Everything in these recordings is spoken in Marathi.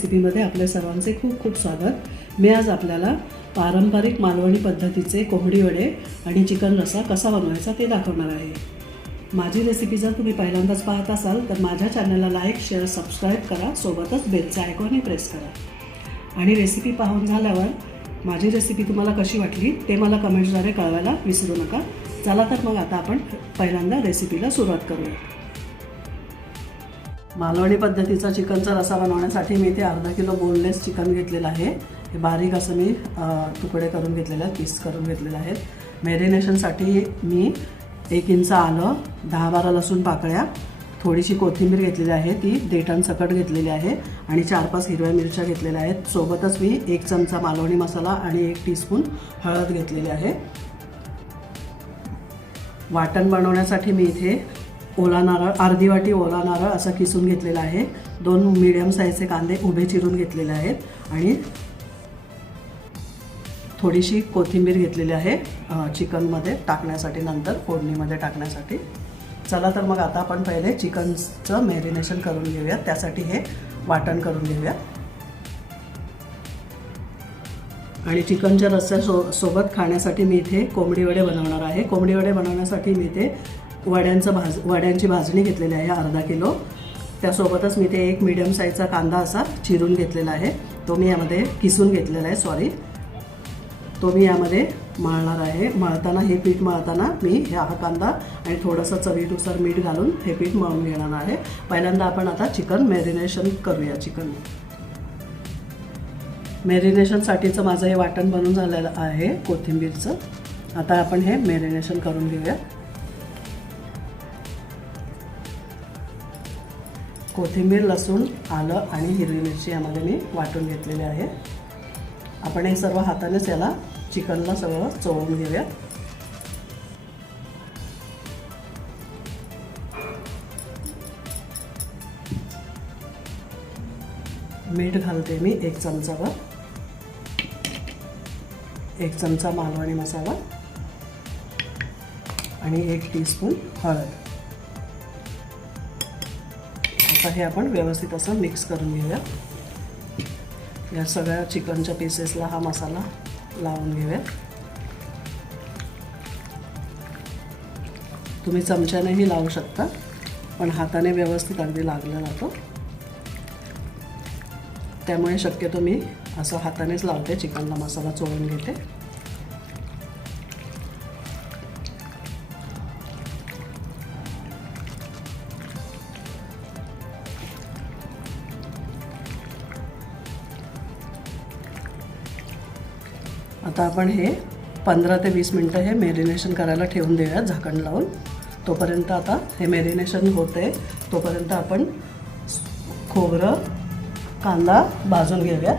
रेसिपीमध्ये आपल्या सर्वांचे खूप खूप स्वागत. मी आज आपल्याला पारंपरिक मालवणी पद्धतीचे कोंबडी वडे आणि चिकन रसा कसा बनवायचा ते दाखवणार आहे. माझी रेसिपी जर तुम्ही पहिल्यांदाच पाहत असाल तर माझ्या चॅनलला लाईक शेअर सबस्क्राईब करा. सोबतच बेलचा आयकॉनही प्रेस करा. आणि रेसिपी पाहून झाल्यावर माझी रेसिपी तुम्हाला कशी वाटली ते मला कमेंट्सद्वारे कळवायला विसरू नका. चला तर मग आता आपण पहिल्यांदा रेसिपीला सुरुवात करूया. मालवणी पद्धतीचा चिकनचा रसा बनवण्यासाठी मी इथे अर्धा किलो बोनलेस चिकन घेतलेलं आहे. हे बारीक असं मी तुकडे करून घेतलेले आहेत पीस करून घेतलेले आहेत. मॅरिनेशनसाठी मी एक इंच आलं दहा बारा लसूण पाकळ्या थोडीशी कोथिंबीर घेतलेली आहे ती देठांसकट घेतलेली आहे आणि चार पाच हिरव्या मिरच्या घेतलेल्या आहेत. सोबतच मी एक चमचा मालवणी मसाला आणि एक टीस्पून हळद घेतलेली आहे. वाटण बनवण्यासाठी मी इथे ओला नारळ अर्धी वाटी ओला नारळ असं किसून घेतलेला आहे. दोन मिडियम साईजचे कांदे उभे चिरून घेतलेले आहेत आणि थोडीशी कोथिंबीर घेतलेली आहे चिकनमध्ये टाकण्यासाठी नंतर फोडणीमध्ये टाकण्यासाठी. चला तर मग आता आपण पहिले चिकनचं मॅरिनेशन करून घेऊया. त्यासाठी हे वाटण करून घेऊया. आणि चिकनच्या रस्स्या सो सोबत खाण्यासाठी मी इथे कोंबडी वडे बनवणार आहे. कोंबडी वडे बनवण्यासाठी मी इथे वड्यांचं भाज वड्यांची भाजणी घेतलेली आहे अर्धा किलो. त्यासोबतच मी ते एक मिडियम साईजचा कांदा असा चिरून घेतलेला आहे. तो मी यामध्ये किसून घेतलेला आहे सॉरी तो मी यामध्ये मळणार आहे. मळताना हे पीठ मळताना मी हा कांदा आणि थोडंसं चवीनुसार मीठ घालून हे पीठ मळून घेणार आहे. पहिल्यांदा आपण आता चिकन मॅरिनेशन करूया चिकन. मॅरिनेशनसाठीचं माझं हे वाटण बनून झालेलं आहे कोथिंबीरचं. आता आपण हे मॅरिनेशन करून घेऊया. कोथिंबीर लसूण आलं आणि हिरवी मिरची यामध्ये मी वाटून घेतलेली आहे. आपण हे सर्व हातानेच याला चिकनला सगळं चोळून घेऊया. मीठ घालते मी एक चमचावर. एक चमचा मालवणी मसाला. आणि एक टीस्पून हळद. आता हे आपण व्यवस्थित असं मिक्स करून घेऊया. या सगळ्या चिकनच्या पीसेसला हा मसाला लावून घेऊया. तुम्ही चमच्यानेही लावू शकता पण हाताने व्यवस्थित अगदी लागला जातो. त्यामुळे शक्यतो मी असं हातानेच लावते चिकनला मसाला चोळून घेते. आता आपण हे पंधरा ते वीस मिनटं हे मेरिनेशन करायला ठेवून देऊया झाकण लावून. तोपर्यंत आता हे मॅरिनेशन होते तोपर्यंत आपण खोबरं कांदा भाजून घेऊया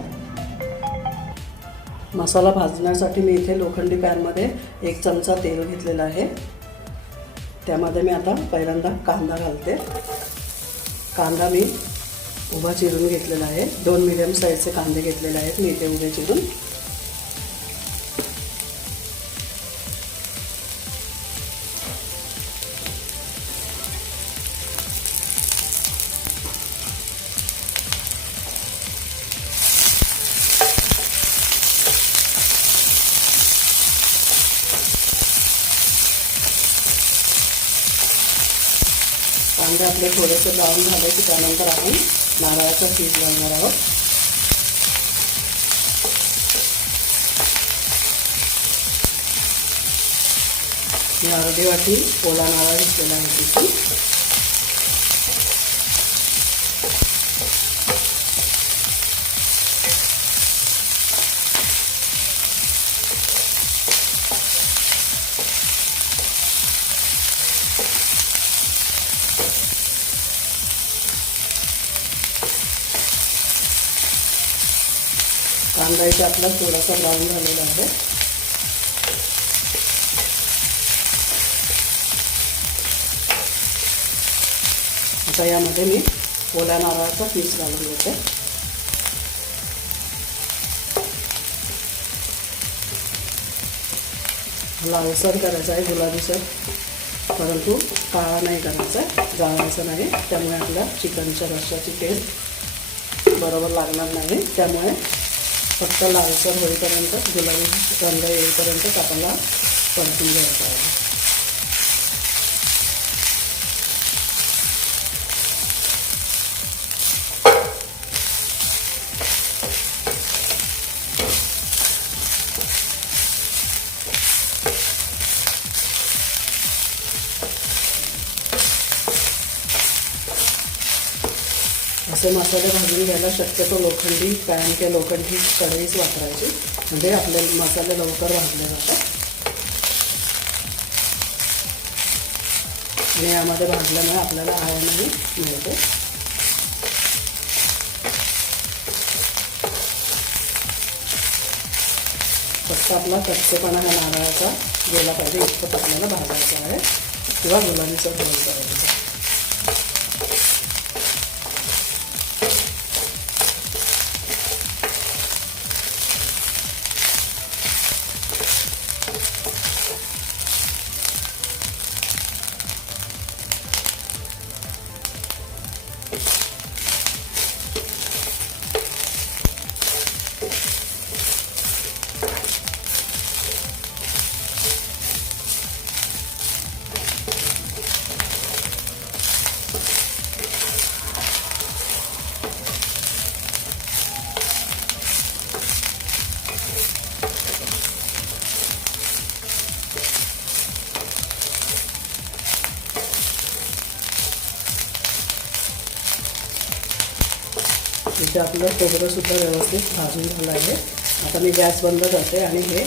मसाला भाजण्यासाठी मी इथे लोखंडी पॅनमध्ये एक चमचा तेल घेतलेला आहे. त्यामध्ये मी आता पहिल्यांदा कांदा घालते. कांदा मी उभा चिरून घेतलेला आहे. दोन मिडियम साईजचे कांदे घेतलेले आहेत मी इथे उभे चिरून. ब्राऊन झालं की त्यानंतर आपण नारळाचा शीज घालणार आहोत. मी अर्धी वाटी ओला नारळ घेतलेला आहे तिथे. कांदा आपला थोडासा ब्राऊन झालेला आहे. आता यामध्ये मी ओल्या नारळाचा पीस घालून घेते. लालसर करायचा आहे गुलाबीसर परंतु काळा नाही करायचा आहे जाळायचा नाही. त्यामुळे आपल्या चिकनच्या रश्याची टेस्ट बरोबर लागणार नाही. त्यामुळे फक्त लालसर होईपर्यंत गुलाबी रंग येईपर्यंत आपल्याला परतून घ्यायचं आहे. शक्यतो लोखंडी पॅन किंवा लोखंडी कढईच वापरायची. म्हणजे आपले मसाले लवकर भाजले जातात. आणि यामध्ये भाजल्यामुळे आपल्याला आयनही मिळते. फक्त आपला कच्चेपणा हा नारळाचा गेला पाहिजे इतकं आपल्याला भाजायचं आहे. किंवा गुलाबीचं फळ करायचं. आपलं खोबरंसुद्धा व्यवस्थित भाजून झालं आहे. आता मी गॅस बंद करते आणि हे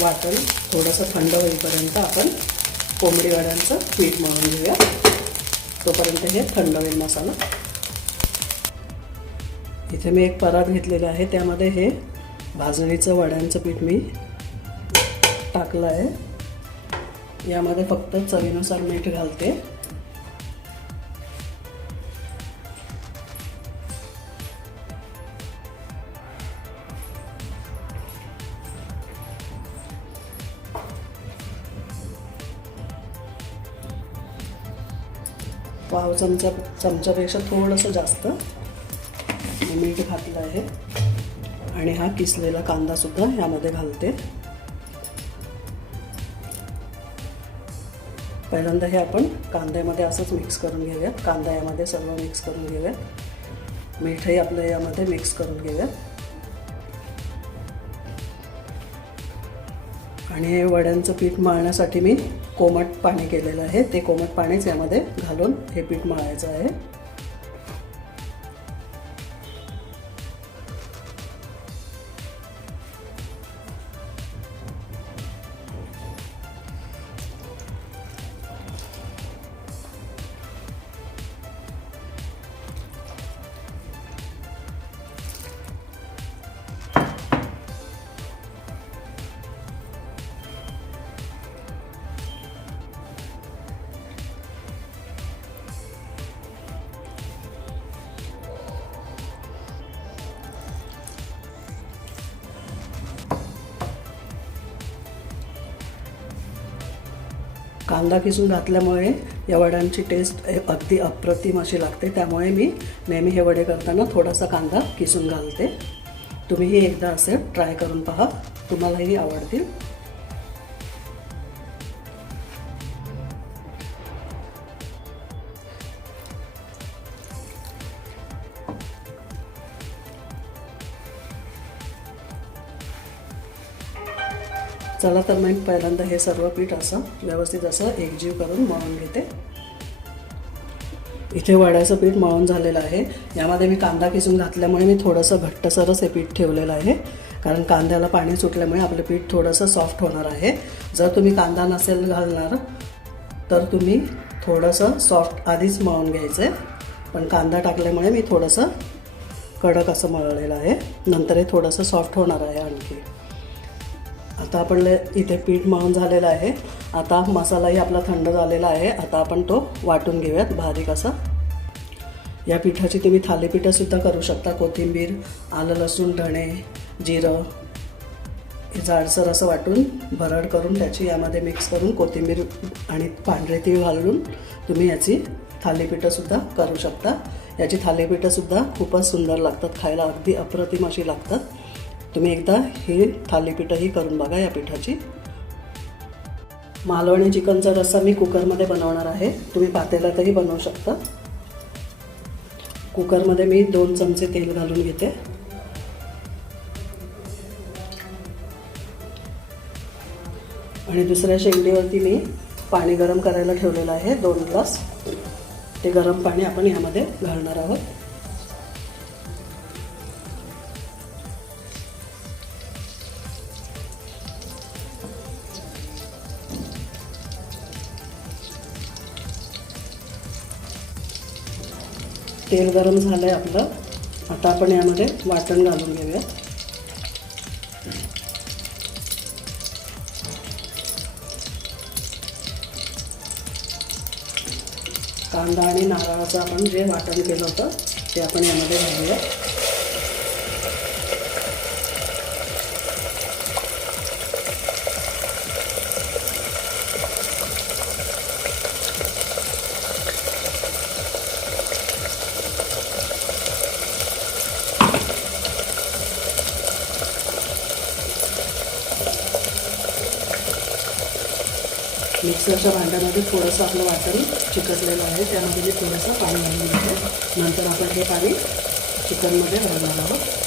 वाटण थोडंसं थंड होईपर्यंत आपण कोंबडी वड्यांचं पीठ मळून घेऊया. तोपर्यंत हे थंड होईल मसाला. इथे मी एक परात घेतलेला आहे. त्यामध्ये हे भाजणीचं वड्यांचं पीठ मी टाकलं आहे. यामध्ये फक्त चवीनुसार मीठ घालते. पाव चमचा चमच्यापेक्षा थोडंसं जास्त. मीठ घातलं आहे. आणि हा किसलेला कांदासुद्धा यामध्ये घालते. पहिल्यांदा हे आपण कांद्यामध्ये असंच मिक्स करून घेऊयात. कांदा यामध्ये सर्व मिक्स करून घेऊयात. मीठही आपलं यामध्ये मिक्स करून घेऊयात. आणि हे वड्यांचं पीठ मळण्यासाठी मी कोमट पाणी केलेलं आहे. ते कोमट पाणीच यामध्ये घालून हे पीठ मळायचं आहे. कांदा किसून घातल्यामुळे या वड्यांची टेस्ट अगदी अप्रतिम अशी लागते. त्यामुळे मी नेहमी हे वडे करताना थोडासा कांदा किसून घालते. तुम्हीही एकदा असे ट्राय करून पहा. तुम्हालाही आवडतील. चला तर मी पहिल्यांदा हे सर्व पीठ असं व्यवस्थित असं एकजीव करून मळून घेते. इथे वड्याचं पीठ मळून झालेलं आहे. यामध्ये मी कांदा किसून घातल्यामुळे मी थोडंसं घट्टसरच हे पीठ ठेवलेलं आहे. कारण कांद्याला पाणी सुटल्यामुळे आपलं पीठ थोडंसं सॉफ्ट होणार आहे. जर तुम्ही कांदा नसेल घालणार तर तुम्ही थोडंसं सॉफ्ट आधीच मळून घ्यायचं आहे पण कांदा टाकल्यामुळे मी थोडंसं कडक असं मळलेलं आहे. नंतर हे थोडंसं सॉफ्ट होणार आहे आणखी. आता आपण इथे पीठ मळून झालेलं आहे. आता मसालाही आपला थंड झालेला आहे. आता आपण तो वाटून घेऊयात बारीक असा. या पिठाची तुम्ही थालीपीठंसुद्धा करू शकता. कोथिंबीर आलं लसूण धणे जिरं हे जाडसर असं वाटून भरड करून त्याची यामध्ये मिक्स करून कोथिंबीर आणि पांढरे तीळ घालून तुम्ही याची थालीपीठंसुद्धा करू शकता. याची थालीपीठंसुद्धा खूपच सुंदर लागतात. खायला अगदी अप्रतिम अशी लागतात. तुम्ही एकदा ही थालीपीठंही करून बघा या पिठाची. मालवणी चिकनचा रस्सा मी कुकरमध्ये बनवणार आहे. तुम्ही पातेल्यातही बनवू शकता. कुकरमध्ये मी दोन चमचे तेल घालून घेते. आणि दुसऱ्या शेंगडीवरती मी पाणी गरम करायला ठेवलेलं आहे दोन ग्लास. ते गरम पाणी आपण यामध्ये घालणार आहोत. तेल गरम झालं आहे आपलं. आता आपण यामध्ये वाटण घालून घेऊया. कांदा आणि नारळाचं आपण जे वाटण केलं होतं ते आपण यामध्ये घालूया. मिक्सरच्या भांड्यामध्ये थोडंसं आपलं वाटण चिकटलेलं आहे. त्यामध्ये मी थोडंसं पाणी घालून घेते. नंतर आपण हे पाणी चिकनमध्ये घालणार आहोत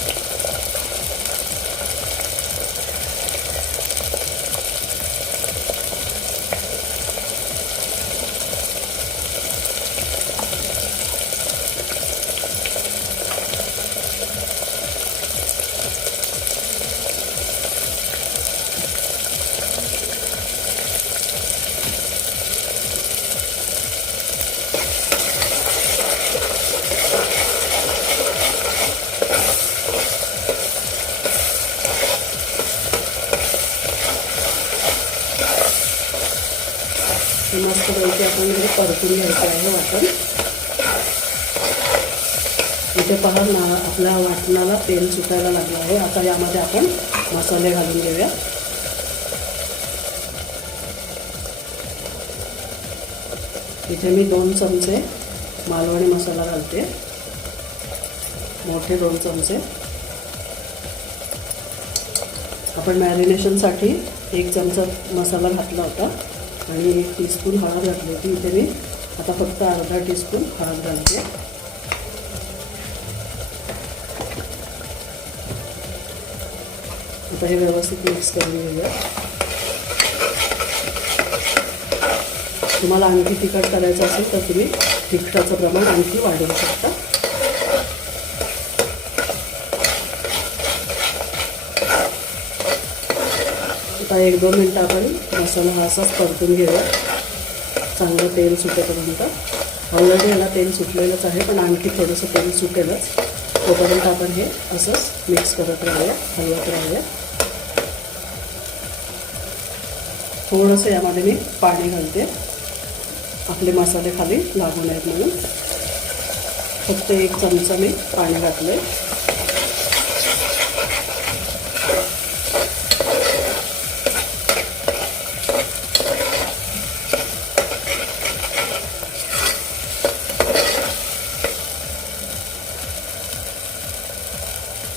हे मस्तपैकी परतून घ्यायचं आहे वाटण. इथे पहा ना आपल्या वाटणाला तेल सुटायला लागलं आहे. आता यामध्ये आपण मसाले घालून घेऊया. इथे मी दोन चमचे मालवणी मसाला घालते. मोठे दोन चमचे. आपण मॅरिनेशनसाठी एक चमचा मसाला घातला होता. आणि एक टीस्पून हळद घातली होती इथे मी. आता फक्त अर्धा टीस्पून हळद घालते. आता हे व्यवस्थित मिक्स करून घेऊया. तुम्हाला आणखी तिखट करायचं असेल तर तुम्ही तिखटाचं प्रमाण आणखी वाढवू शकता. आता एक दोन मिनटं आपण मसाला हा असाच परतून घेऊया. चांगलं तेल सुटेपर्यंत. ऑलरेडी याला तेल सुटलेलंच आहे पण आणखी थोडंसं तेल सुटेलच. तोपर्यंत आपण हे असंच मिक्स करत राहूया हलवत राहूया. थोडंसं यामध्ये मी पाणी घालते. आपले मसाले खाली लागू नयेत म्हणून. फक्त एक चमचा मी पाणी घातलं आहे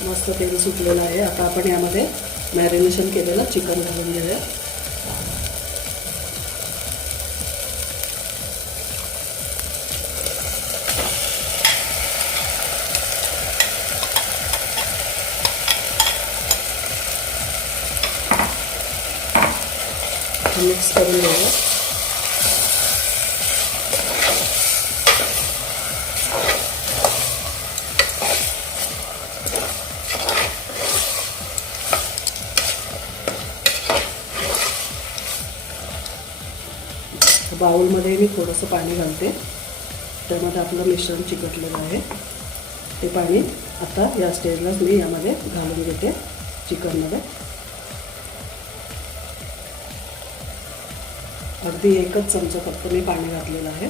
मस्त तेल सुटलेलं आहे. आता आपण यामध्ये मॅरिनेशन केलेलं चिकन घालून घेऊया मिक्स करून घेऊया बाउलमध्ये मी थोडंसं पाणी घालते. त्यामध्ये आपलं मिश्रण चिकटलेलं आहे. ते पाणी आता या स्टेजलाच मी यामध्ये घालून घेते चिकनमध्ये. अगदी एकच चमचा फक्त मी पाणी घातलेलं आहे.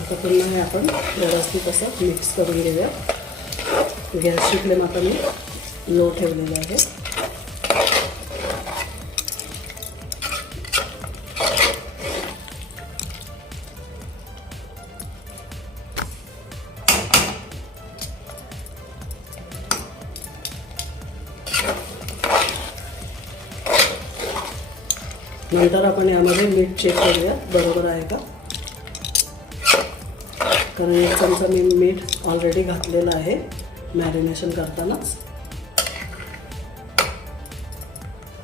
आता पुन्हा हे आपण व्यवस्थित असं मिक्स करून घेऊया. गॅसची फ्लेम आता मी लो ठेवलेली आहे नंतर आपण यामध्ये मीठ चेक करूया, बरोबर आहे का? कारण एक चमचा मी मीठ ऑलरेडी घातलेलं आहे. मॅरिनेशन करतानाच.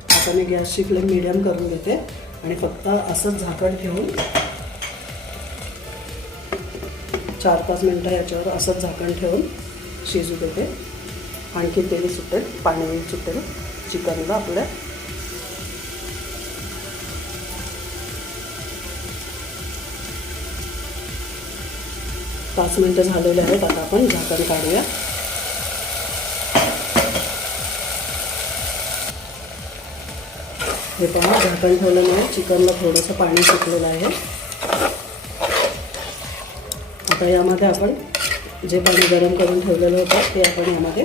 आता मी गॅसची फ्लेम मिडियम करून घेते आणि फक्त असंच झाकण ठेवून चार पाच मिनटं याच्यावर असंच झाकण ठेवून शिजू देते. आणखी तेल सुटेल पाणी सुटेल चिकनला आपल्या. पाच मिनटं झालेले आहेत आता आपण झाकण काढूया. हे पहा झाकण ठेवल्यामुळे चिकनला थोडंसं पाणी सुटलेलं आहे. आता यामध्ये आपण जे पाणी गरम करून ठेवलेलं होतं ते आपण यामध्ये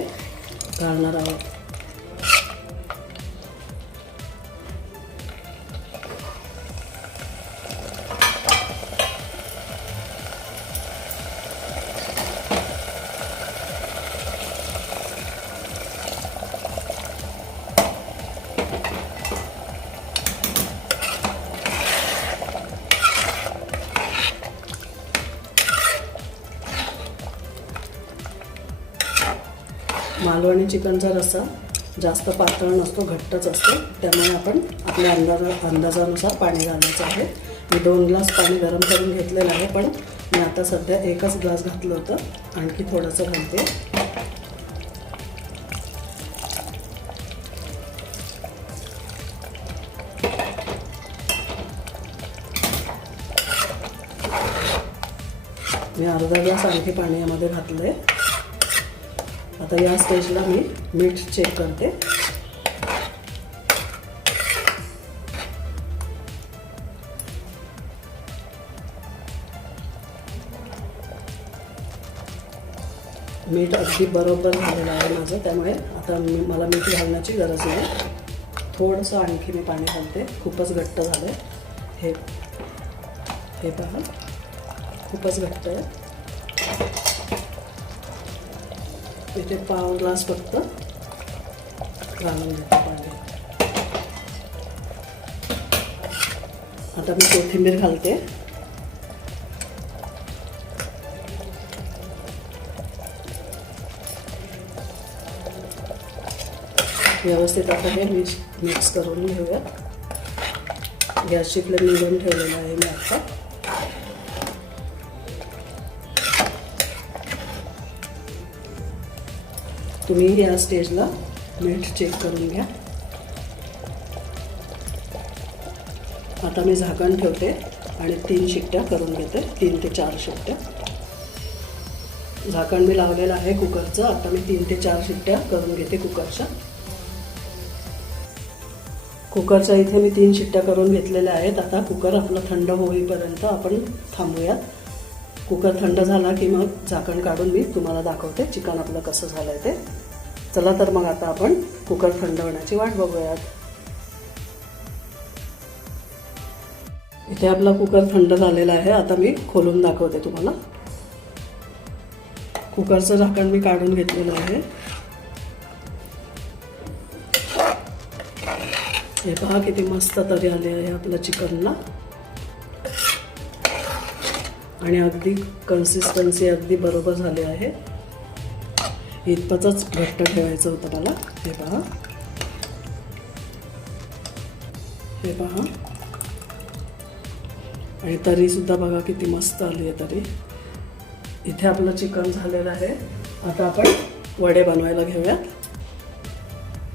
घालणार आहोत. मालवणी चिकनचा रस्सा जास्त पातळ नसतो घट्टच असतो त्यामुळे आपण आपल्या अंदाजा अंदाजानुसार पाणी घालायचं आहे. मी दोन ग्लास पाणी गरम करून घेतलेलं आहे पण मी आता सध्या एकच ग्लास घातलं होतं. आणखी थोडंसं घालते. मी अर्धा ग्लास आणखी पाणी यामध्ये घातलं आहे आता या स्टेजला मी मीठ चेक करते. मीठ अगदी बरोबर झालेलं आहे माझं त्यामुळे आता मी मला मीठ घालण्याची गरज नाही. थोडंसं आणखी मी पाणी घालते खूपच घट्ट झालं आहे हे हे पहा खूपच घट्ट आहे. इथे पाव ग्लास फक्त घालून आता मी कोथिंबीर घालते व्यवस्थित आता हे, मिक्स मिक्स करून घेऊया गॅसची फ्लेम मिळून ठेवलेला आहे मी आता तुम्ही या स्टेजला मीठ चेक करून घ्या. आता मी झाकण ठेवते आणि तीन शिट्ट्या करून घेते तीन ते चार शिट्ट्या. झाकण मी लावलेलं आहे कुकरचं आता मी तीन ते चार शिट्ट्या करून घेते कुकरच्या. कुकरच्या इथे मी तीन शिट्ट्या करून घेतलेल्या आहेत आता कुकर आपलं थंड होईपर्यंत आपण थांबूयात. कुकर थंड झाला की मग झाकण काढून मी तुम्हाला दाखवते चिकन आपलं कसं झालं आहे ते. चला तर मग आता आपण कुकर थंड होण्याची वाट बघूयात. इथे आपला कुकर थंड झालेला आहे आता मी खोलून दाखवते तुम्हाला. कुकरचं झाकण मी काढून घेतलेलं आहे. हे पहा किती मस्त तरी आले आहे आपल्या चिकनला. आणि अगदी कन्सिस्टन्सी अगदी बरोबर झाली आहे. इतपतच घट्ट ठेवायचं होतं मला. हे पहा. हे पहा. आणि तरीसुद्धा बघा किती मस्त आली आहे तरी. इथे आपलं चिकन झालेलं आहे. आता आपण वडे बनवायला घेऊयात.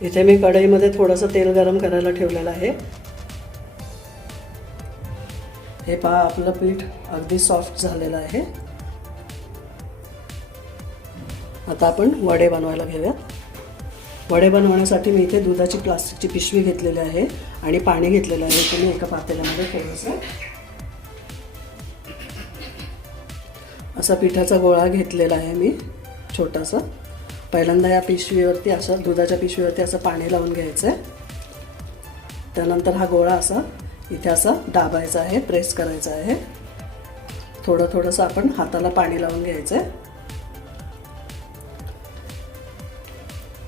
इथे मी कढईमध्ये थोडंसं तेल गरम करायला ठेवलेलं आहे. हे पहा आपलं पीठ अगदी सॉफ्ट झालेलं आहे. आता आपण वडे बनवायला घेऊयात. वडे बनवण्यासाठी मी इथे दुधाची प्लास्टिकची पिशवी घेतलेली आहे आणि पाणी घेतलेलं आहे. ते मी एका पातेल्यामध्ये थोडंसं असा पिठाचा गोळा घेतलेला आहे मी छोटासा. पहिल्यांदा या पिशवीवरती असं दुधाच्या पिशवीवरती असं पाणी लावून घ्यायचं आहे त्यानंतर हा गोळा असा इथे असं दाबायचा आहे प्रेस करायचा आहे. थोडं थोडंसं आपण हाताला पाणी लावून घ्यायचं आहे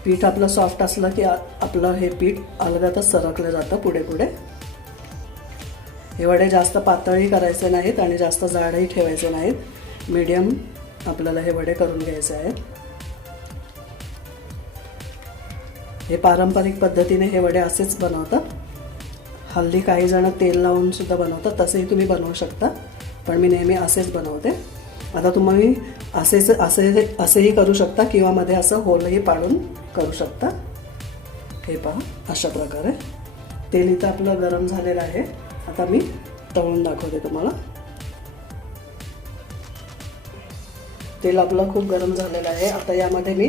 पीठ आपलं सॉफ्ट असलं की आपलं हे पीठ अलगतच सरकलं जातं पुढे पुढे. हे वडे जास्त पातळही करायचे नाहीत आणि जास्त जाडही ठेवायचे नाहीत. मीडियम आपल्याला हे वडे करून घ्यायचे आहेत. हे पारंपरिक पद्धतीने हे वडे असेच बनवतात. हल्ली काही जण तेल लावून सुद्धा बनवतात तसेही तुम्ही बनवू शकता. पण मी नेहमी असेच बनवते. आता तुम्ही असेच असे असेही करू शकता किंवा मध्ये असं होलही पाडून करू शकता. हे पहा अशा प्रकारे. तेल इथं आपलं गरम झालेलं आहे. आता मी तळून दाखवते तुम्हाला. तेल आपलं खूप गरम झालेलं आहे. आता यामध्ये मी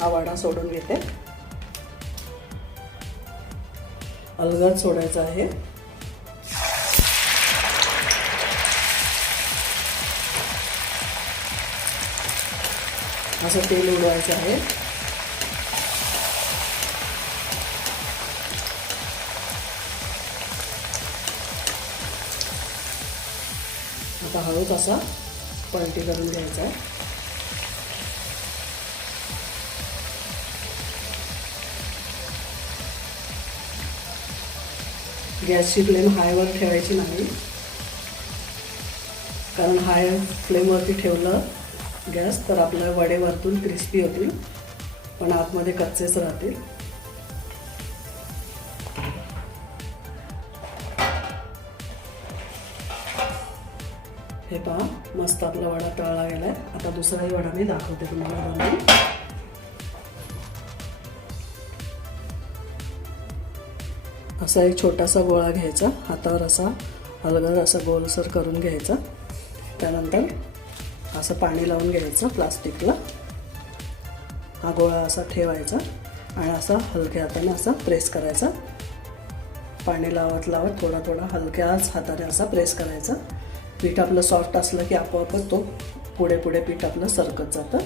हा वडा सोडून घेते. अलगद सोडायचा आहे. असं तेल उडवायचं आहे. आता हळूच असा पलटी करून घ्यायचा आहे. गॅसची फ्लेम हायवर ठेवायची नाही. कारण हाय फ्लेमवरती ठेवलं गॅस तर आपल्या वडेवरतून क्रिस्पी होतील पण आतमध्ये कच्चेच राहतील. हे पहा मस्त आपला वडा तळला गेलाय. आता दुसराही वडा मी दाखवते तुम्हाला बनवून असा एक छोटासा गोळा घ्यायचा. हातावर असा हलगर असा गोलसर करून घ्यायचा. त्यानंतर असं पाणी लावून घ्यायचं प्लास्टिकला. हा गोळा असा ठेवायचा आणि असा हलक्या हाताने असा प्रेस करायचा. पाणी लावत लावत थोडा थोडा हलक्याच हाताने असा प्रेस करायचा. पीठ आपलं सॉफ्ट असलं की आपोआपच तो पुढे पुढे पीठ आपलं सरकत जातं.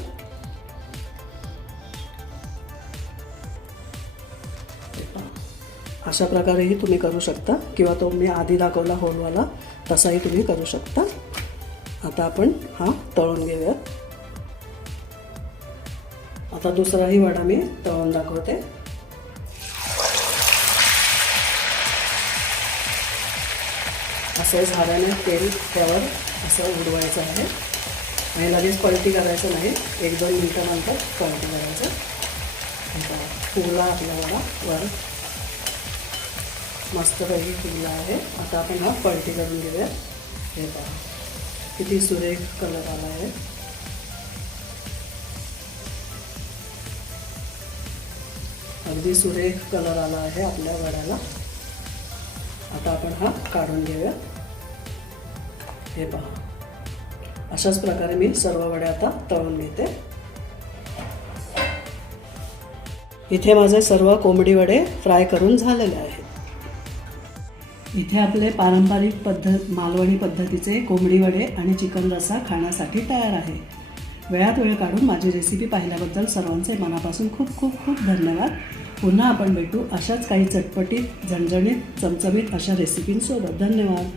अशा प्रकारेही तुम्ही करू शकता. किंवा तो मी आधी दाखवला होलवाला तसाही तुम्ही करू शकता. आता आपण हा तळून घेऊयात आता दुसराही वडा मी तळून दाखवते. असं झाडाने तेल त्यावर असं उडवायचं आहे. आणि लगेच पलटी करायचं नाही. एक दोन मिनटानंतर पलटी करायचं. आता आपला वडा वर. मस्तपैकी फुगला आहे. आता आपण हा पलटी करून घेऊया. हे पहा. किती सुरेख कलर आला आहे. अगदी सुरेख कलर आला आहे आपल्या वड्याला. आता आपण हा काढून घेऊया. हे पहा. अशाच प्रकारे मी सर्व वड्या आता तळून घेते. इथे माझे सर्व कोंबडी वडे फ्राय करून झालेले आहे इथे आपले पारंपरिक पद्धत मालवणी पद्धतीचे कोंबडी वडे आणि चिकन रस्सा खाण्यासाठी तयार आहे. वेळात वेळ काढून माझी रेसिपी पाहिल्याबद्दल सर्वांचे मनापासून खूप खूप खूप धन्यवाद. पुन्हा आपण भेटू अशाच काही चटपटीत झणझणीत चमचमीत अशा रेसिपींसोबत धन्यवाद.